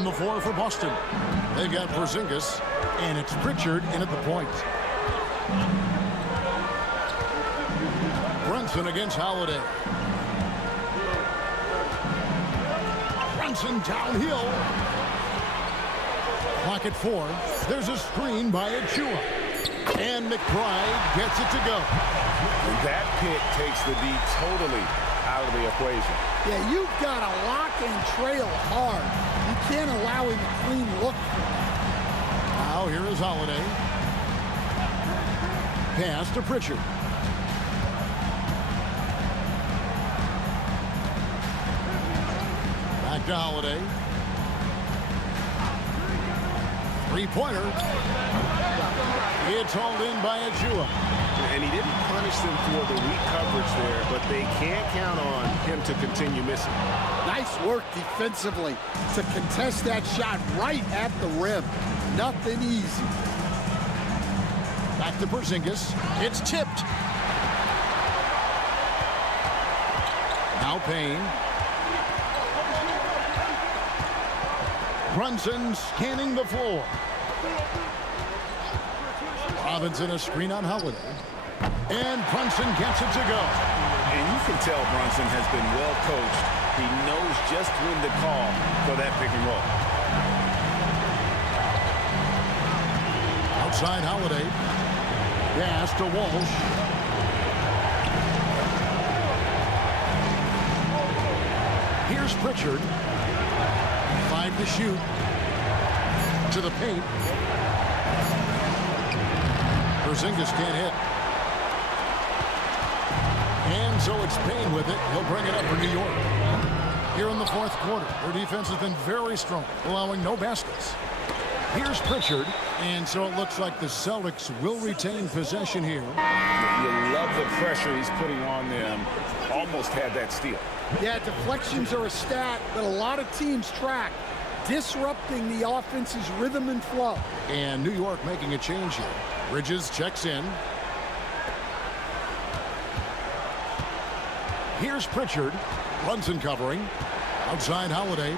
On the floor for Boston, they've got Porzingis, and it's Pritchard in at the point. Brunson against Holiday. Brunson downhill. Clock at 4. There's a screen by Achua. And McBride gets it to go. And that pick takes the D totally out of the equation. Yeah, you've got to lock and trail hard. You can't allow him a clean look. Now here is Holiday. Pass to Pritchard. Back to Holiday. Three-pointer. It's hauled in by Achua. And he didn't punish them for the weak coverage there, but they can't count on him to continue missing. Nice work defensively to contest that shot right at the rim. Nothing easy. Back to Porzingis. It's tipped. Now Payne. Brunson scanning the floor. Robinson a screen on Holiday. And Brunson gets it to go. And you can tell Brunson has been well coached. He knows just when to call for that pick and roll. Outside Holiday. Pass to Walsh. Here's Pritchard. 5 to shoot. To the paint. Porzingis can't hit. And so it's Payne with it. He'll bring it up for New York. Here in the fourth quarter, their defense has been very strong, allowing no baskets. Here's Pritchard. And so it looks like the Celtics will retain possession here. You love the pressure he's putting on them. Almost had that steal. Yeah, deflections are a stat that a lot of teams track, disrupting the offense's rhythm and flow. And New York making a change here. Bridges checks in. Here's Pritchard. Brunson covering. Outside Holiday.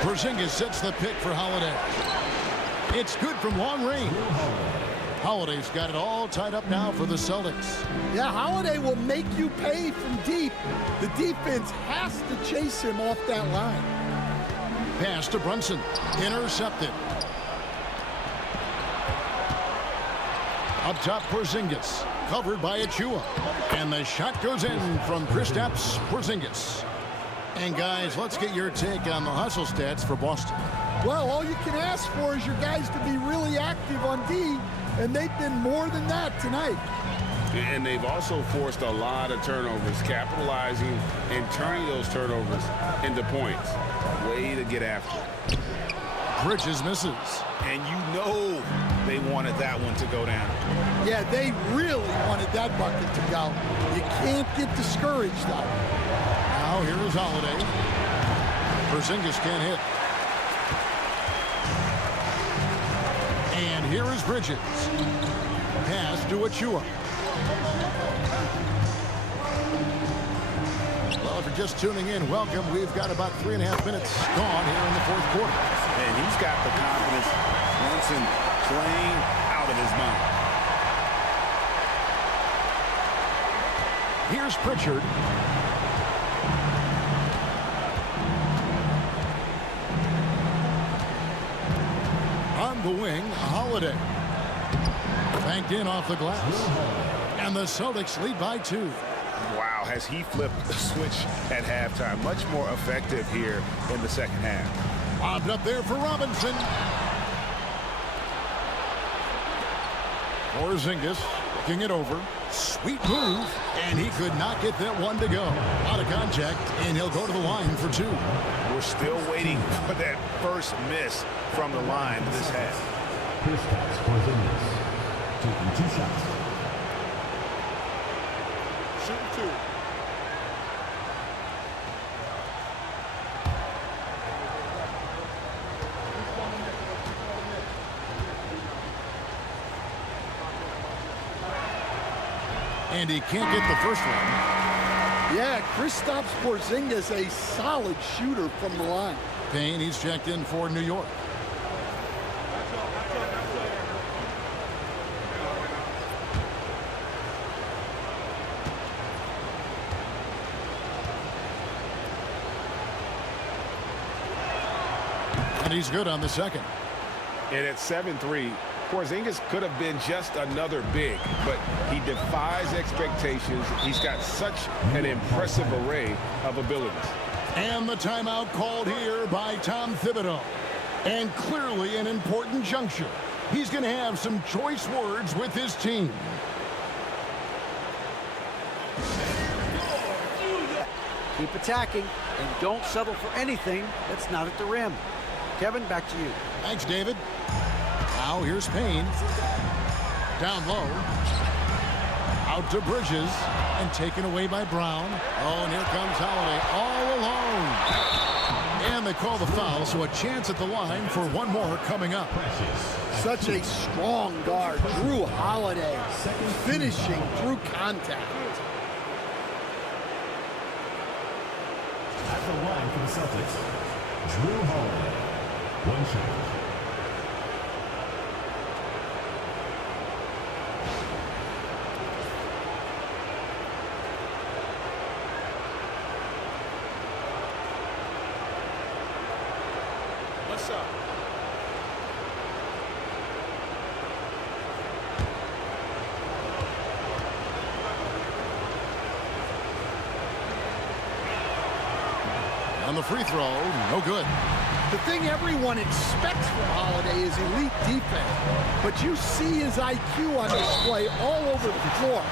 Porzingis sets the pick for Holiday. It's good from long range. Holiday's got it all tied up now for the Celtics. Yeah, Holiday will make you pay from deep. The defense has to chase him off that line. Pass to Brunson. Intercepted. Up top, Porzingis. Covered by Achua. And the shot goes in from Kristaps Porzingis. And guys, let's get your take on the hustle stats for Boston. Well, all you can ask for is your guys to be really active on D, and they've been more than that tonight. And they've also forced a lot of turnovers, capitalizing and turning those turnovers into points. Way to get after it. Bridges misses. And you know they wanted that one to go down. Yeah, they really wanted that bucket to go. You can't get discouraged, though. Now here is Holiday. Porzingis can't hit. And here is Bridges. Pass to Achua. Well, if you're just tuning in, welcome. We've got about 3.5 minutes gone here in the fourth quarter. And he's got the confidence. Brunson playing out of his mind. Here's Pritchard. On the wing, Holiday. Banked in off the glass. And the Celtics lead by 2. Wow, has he flipped the switch at halftime. Much more effective here in the second half. Bobbed up there for Robinson. Porzingis looking it over. Sweet move. And he could not get that one to go. Out of contact, and he'll go to the line for 2. We're still waiting for that first miss from the line this half. Kristaps Porzingis taking 2 shots. Shooting 2. And he can't get the first one. Yeah, Kristaps Porzingis, a solid shooter from the line. Payne, he's checked in for New York. And he's good on the second. And at 7-3, Porzingis could have been just another big, but he defies expectations. He's got such an impressive array of abilities. And the timeout called here by Tom Thibodeau. And clearly an important juncture. He's going to have some choice words with his team. Keep attacking and don't settle for anything that's not at the rim. Kevin, back to you. Thanks, David. Now here's Payne. Down low. Out to Bridges. And taken away by Brown. Oh, and here comes Holiday all alone. And they call the foul, so a chance at the line for one more coming up. Such a strong guard, Drew Holiday, finishing through contact. At the line for the Celtics, Drew Holiday. One shot. What's up? On the free throw, no good. The thing everyone expects from Holiday is elite defense, but you see his IQ on display all over the floor.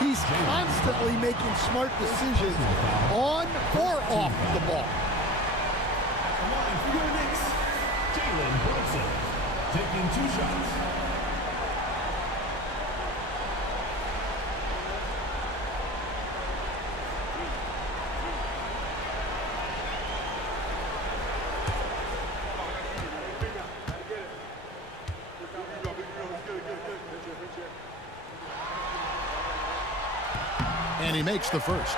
He's constantly making smart decisions on or off the ball. For your Knicks, Brunson, taking 2 shots. And he makes the first.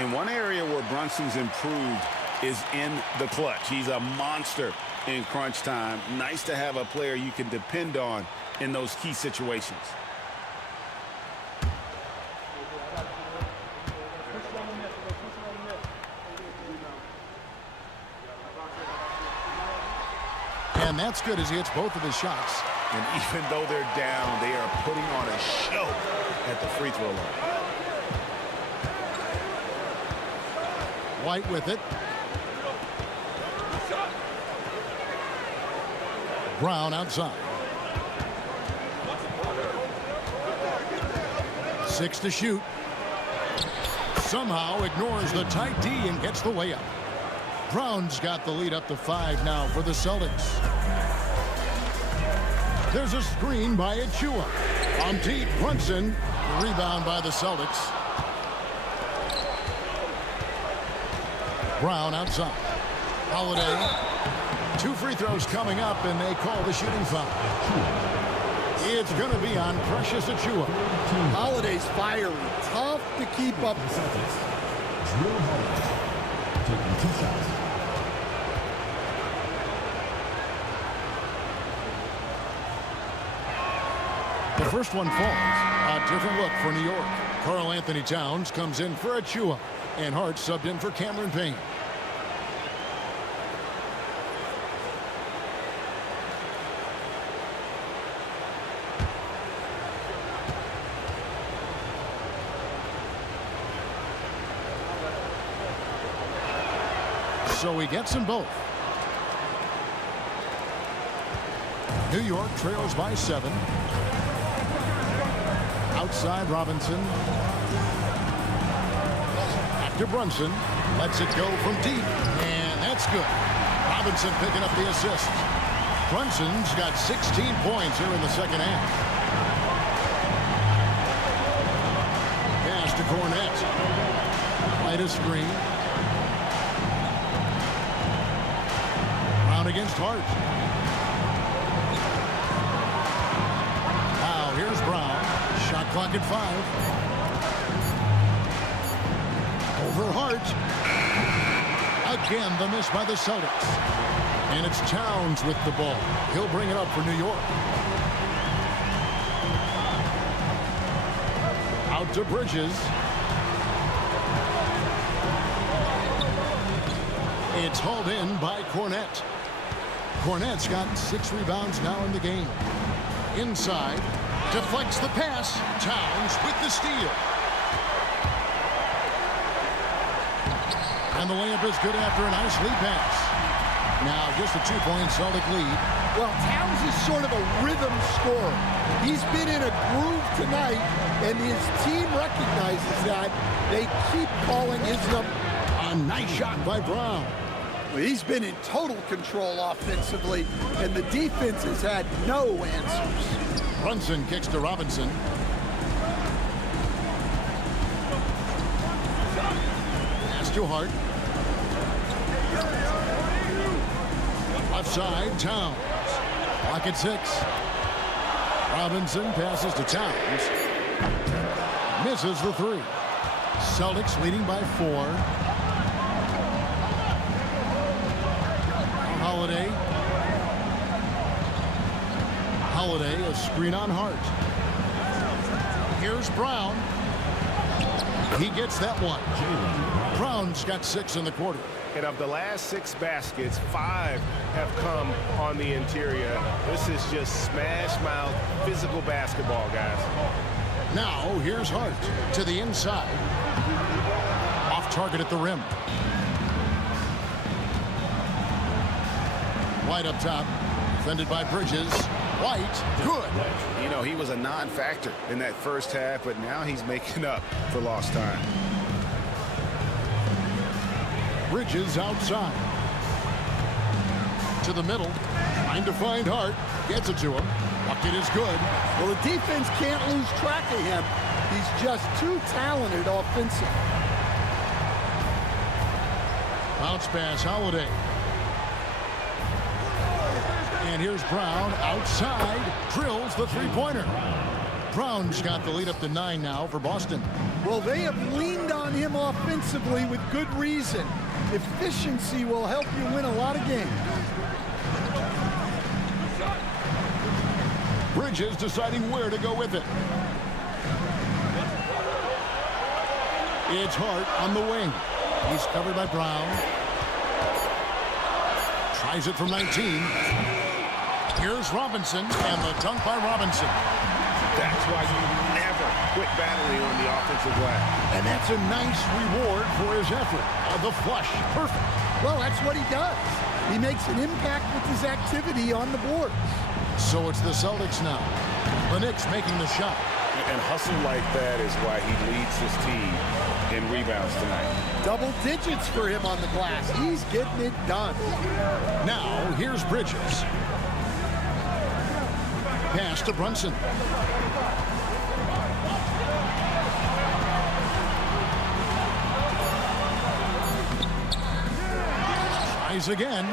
In one area where Brunson's improved is in the clutch. He's a monster in crunch time. Nice to have a player you can depend on in those key situations. And that's good as he hits both of his shots. And even though they're down, they are putting on a show at the free throw line. White with it. Brown outside. 6 to shoot. Somehow ignores the tight D and gets the way up. Brown's got the lead up to 5 now for the Celtics. There's a screen by Achua. On deep, Brunson. Rebound by the Celtics. Brown outside. Holiday. 2 free throws coming up, and they call the shooting foul. It's going to be on Precious Achua. Holiday's fiery, tough to keep up. Drew Holiday, taking 2 shots. The first one falls. A different look for New York. Karl Anthony Towns comes in for Achua, and Hart subbed in for Cameron Payne. So he gets them both. New York trails by 7. Outside Robinson. Back to Brunson. Lets it go from deep. And that's good. Robinson picking up the assist. Brunson's got 16 points here in the second half. Pass to Cornette. Right a screen. Brown against Hart. Now here's Brown. Shot clock at 5. for Hart. Again, the miss by the Celtics. And it's Towns with the ball. He'll bring it up for New York. Out to Bridges. It's hauled in by Cornette. Cornette's got 6 rebounds now in the game. Inside, deflects the pass. Towns with the steal. And the layup is good after a nice lead pass. Now just a 2-point Celtic lead. Well, Towns is sort of a rhythm scorer. He's been in a groove tonight, and his team recognizes that. They keep calling his number. A nice shot by Brown. He's been in total control offensively, and the defense has had no answers. Brunson kicks to Robinson. Pass to Hart. Left side, Towns. Lock at 6. Robinson passes to Towns. Misses the 3. Celtics leading by 4. Holiday, a screen on Hart. Here's Brown. He gets that one. Brown's got 6 in the quarter. And of the last 6 baskets, 5 have come on the interior. This is just smash mouth physical basketball, guys. Now here's Hart to the inside. Off target at the rim. White up top, defended by Bridges. White, good. You know, he was a non-factor in that first half, but now he's making up for lost time. Bridges outside. To the middle, trying to find Hart. Gets it to him. Bucket is good. Well, the defense can't lose track of him. He's just too talented offensively. Bounce pass, Holiday. And here's Brown outside, drills the 3-pointer. Brown's got the lead up to 9 now for Boston. Well, they have leaned on him offensively with good reason. Efficiency will help you win a lot of games. Bridges deciding where to go with it. It's Hart on the wing. He's covered by Brown. Tries it from 19. Here's Robinson, and the dunk by Robinson. That's why you never quit battling on the offensive glass. And that's a nice reward for his effort. The flush, perfect. Well, that's what he does. He makes an impact with his activity on the boards. So it's the Celtics now. The Knicks making the shot. And hustle like that is why he leads his team in rebounds tonight. Double digits for him on the glass. He's getting it done. Now, here's Bridges. Pass to Brunson. Tries again.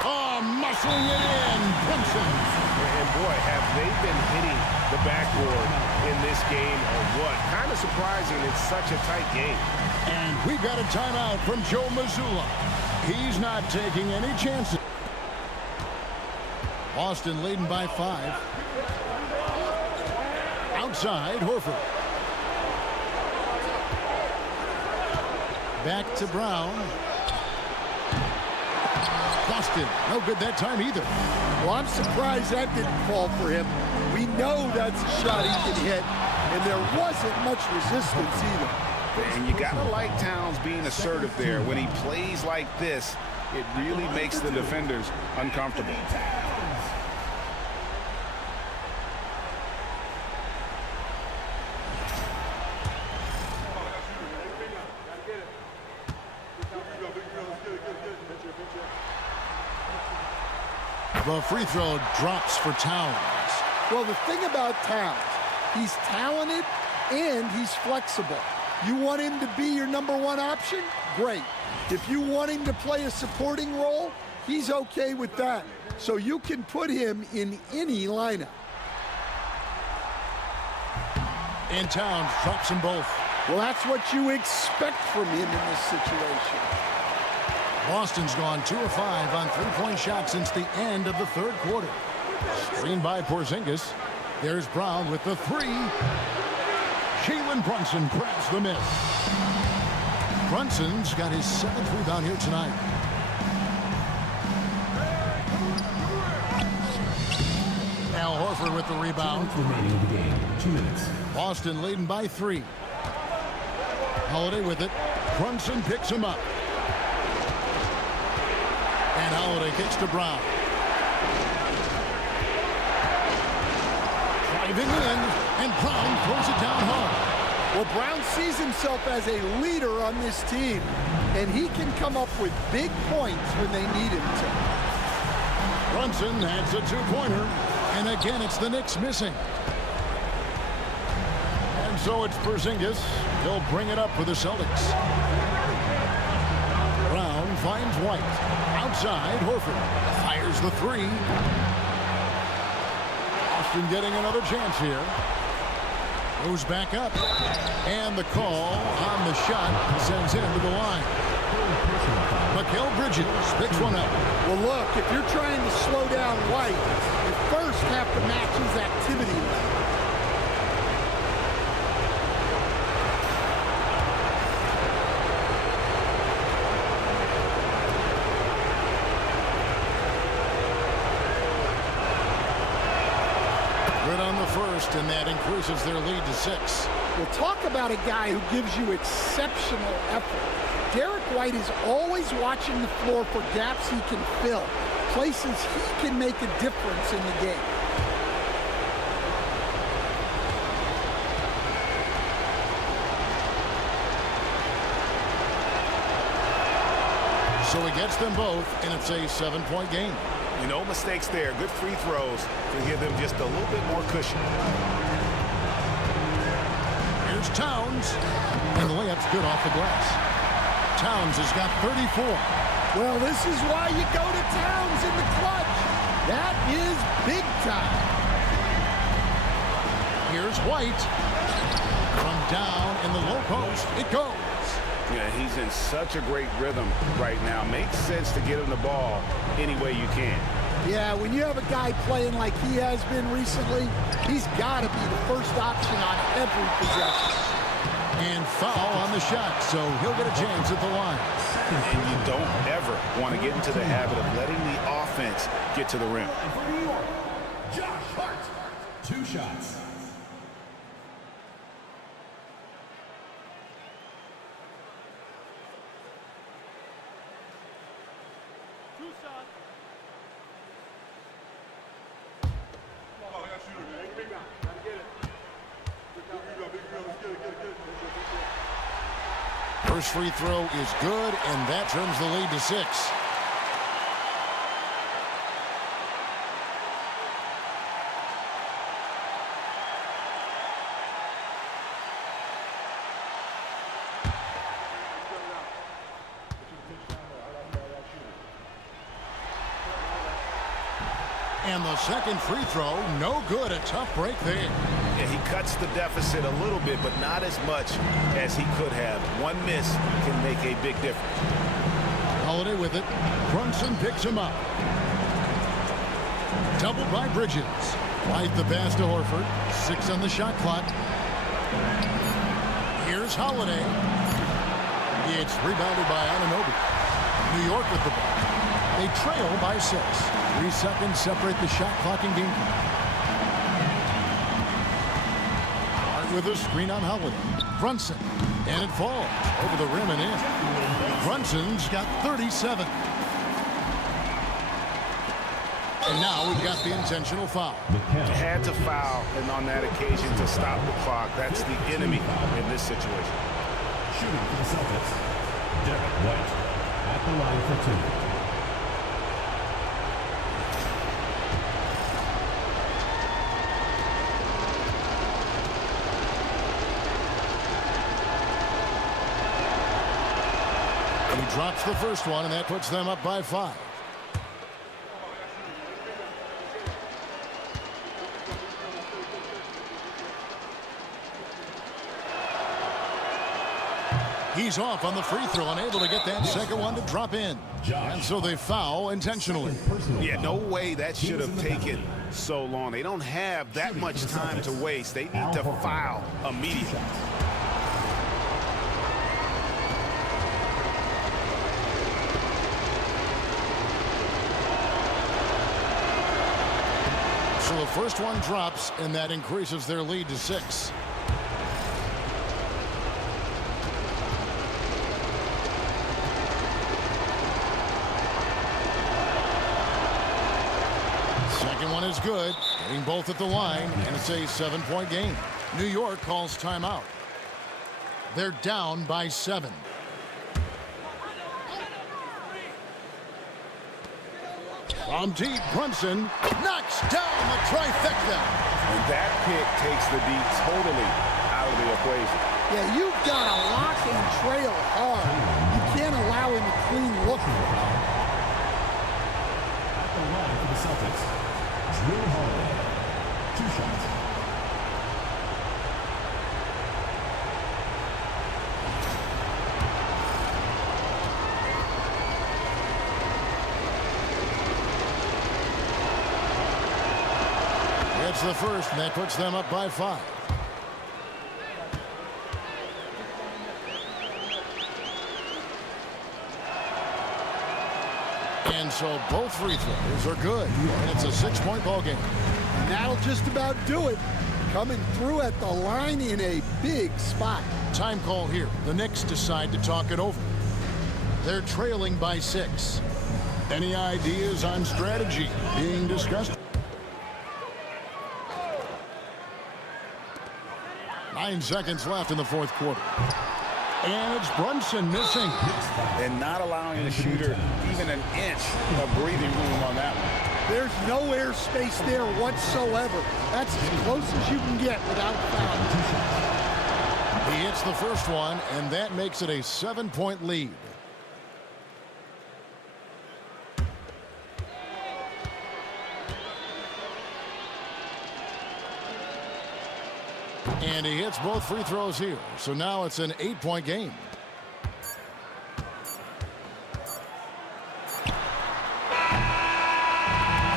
Oh, muscling it in. Brunson. And boy, have they been hitting the backboard in this game or what? Kind of surprising. It's such a tight game. And we've got a timeout from Joe Mazzulla. He's not taking any chances. Boston leading by 5. Outside, Horford. Back to Brown. Boston, no good that time either. Well, I'm surprised that didn't fall for him. We know that's a shot he can hit, and there wasn't much resistance either. And you gotta like Towns being assertive there. When he plays like this, it really makes the defenders uncomfortable. The free throw drops for Towns. Well, the thing about Towns, he's talented and he's flexible. You want him to be your #1 option? Great. If you want him to play a supporting role, he's okay with that. So you can put him in any lineup. And Towns drops them both. Well, that's what you expect from him in this situation. Boston's gone 2 of 5 on three-point shots since the end of the third quarter. Screened by Porzingis. There's Brown with the three. Jalen Brunson grabs the miss. Brunson's got his 7th rebound here tonight. Al Horford with the rebound. Remaining in the game, 2 minutes. Boston leading by 3. Holiday with it. Brunson picks him up. And Holiday kicks to Brown. Driving in, and Brown throws it down hard. Well, Brown sees himself as a leader on this team, and he can come up with big points when they need him to. Brunson adds a 2-pointer, and again it's the Knicks missing. And so it's Porzingis. He'll bring it up for the Celtics. Brown finds White. Outside, Horford fires the three. Boston getting another chance here. Goes back up. And the call on the shot sends him to the line. Mikal Bridges picks one up. Well, look, if you're trying to slow down White, you first have to match his activity level. Good on the first, and that increases their lead to 6. Well, talk about a guy who gives you exceptional effort. Derek White is always watching the floor for gaps he can fill, places he can make a difference in the game. So he gets them both, and it's a 7-point game. No mistakes there. Good free throws to give them just a little bit more cushion. Here's Towns, and the layup's good off the glass. Towns has got 34. Well, this is why you go to Towns in the clutch. That is big time. Here's White. From down in the low post, it goes. Yeah, he's in such a great rhythm right now. Makes sense to get him the ball any way you can. Yeah, when you have a guy playing like he has been recently, he's got to be the first option on every possession. And foul on the shot, so he'll get a chance at the line. And you don't ever want to get into the habit of letting the offense get to the rim. For New York, Josh Hart. 2 shots. First free throw is good, and that turns the lead to 6. And the second free throw, no good. A tough break there. Yeah, he cuts the deficit a little bit, but not as much as he could have. One miss can make a big difference. Holiday with it. Brunson picks him up. Doubled by Bridges. Right the pass to Horford. 6 on the shot clock. Here's Holiday. It's rebounded by Anunoby. New York with the ball. They trail by 6. 3 seconds separate the shot clock and game clock. Hart with a screen on Holiday. Brunson. And it falls over the rim and in. Brunson's got 37. And now we've got the intentional foul. Had to foul, and on that occasion to stop the clock. That's the enemy in this situation. Shooting for the Celtics, Derek White at the line for 2. He drops the first one, and that puts them up by 5. He's off on the free throw, unable to get that second one to drop in. And so they foul intentionally. Yeah, no way that should have taken so long. They don't have that much time to waste. They need to foul immediately. So the first one drops, and that increases their lead to 6. Second one is good, getting both at the line, and it's a 7-point game. New York calls timeout. They're down by 7. From deep, Brunson knocks down the trifecta. And that pick takes the D totally out of the equation. Yeah, you've got to lock and trail hard. You can't allow him a clean look. At the line for the Celtics, Drew Holiday. 2 shots. It's the first, and that puts them up by 5. And so both free throws are good. And it's a 6-point ball game. And that'll just about do it. Coming through at the line in a big spot. Time call here. The Knicks decide to talk it over. They're trailing by 6. Any ideas on strategy being discussed? 9 seconds left in the fourth quarter. And it's Brunson missing. And not allowing the shooter even an inch of breathing room on that one. There's no airspace there whatsoever. That's as close as you can get without fouling. He hits the first one, and that makes it a 7-point lead. And he hits both free throws here. So now it's an 8-point game.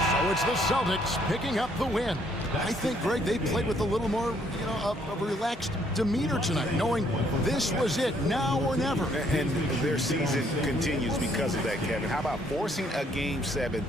So it's the Celtics picking up the win. I think, Greg, they played with a little more, a relaxed demeanor tonight, knowing this was it, now or never. And their season continues because of that, Kevin. How about forcing a Game 7